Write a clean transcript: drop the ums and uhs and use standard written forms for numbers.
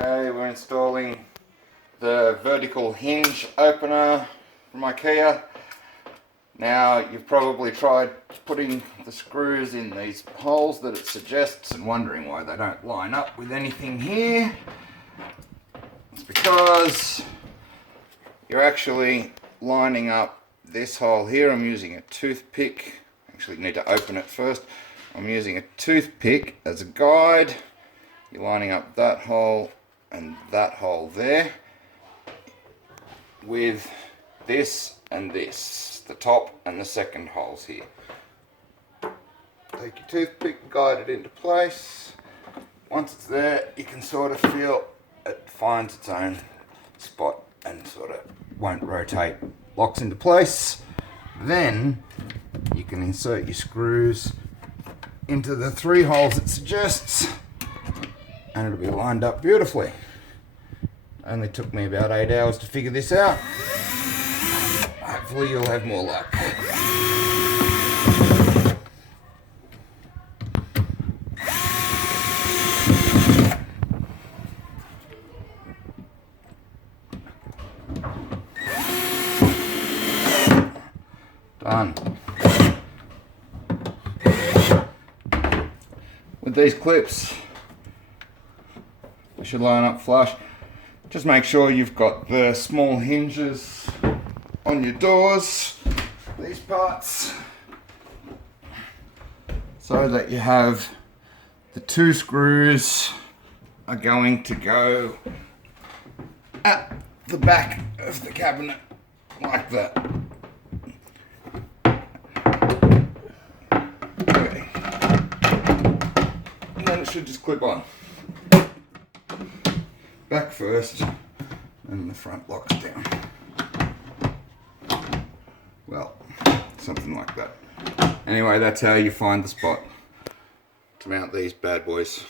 Okay, we're installing the vertical hinge opener from Ikea. Now, you've probably tried putting the screws in these holes that it suggests and wondering why they don't line up with anything here. It's because you're actually lining up this hole here. I'm using a toothpick. Actually, need to open it first. I'm using a toothpick as a guide. You're lining up that hole and that hole there with this and this, the top and the second holes here. Take your toothpick, guide it into place. Once it's there, you can sort of feel it finds its own spot and sort of won't rotate, locks into place. Then you can insert your screws into the 3 holes it suggests and it'll be lined up beautifully. Only took me about 8 hours to figure this out. Hopefully you'll have more luck. Done. With these clips, they should line up flush. Just make sure you've got the small hinges on your doors, these parts, so that you have the 2 screws are going to go at the back of the cabinet like that. Okay. And then it should just clip on. Back first, and the front locks down. Well, something like that. Anyway, that's how you find the spot to mount these bad boys.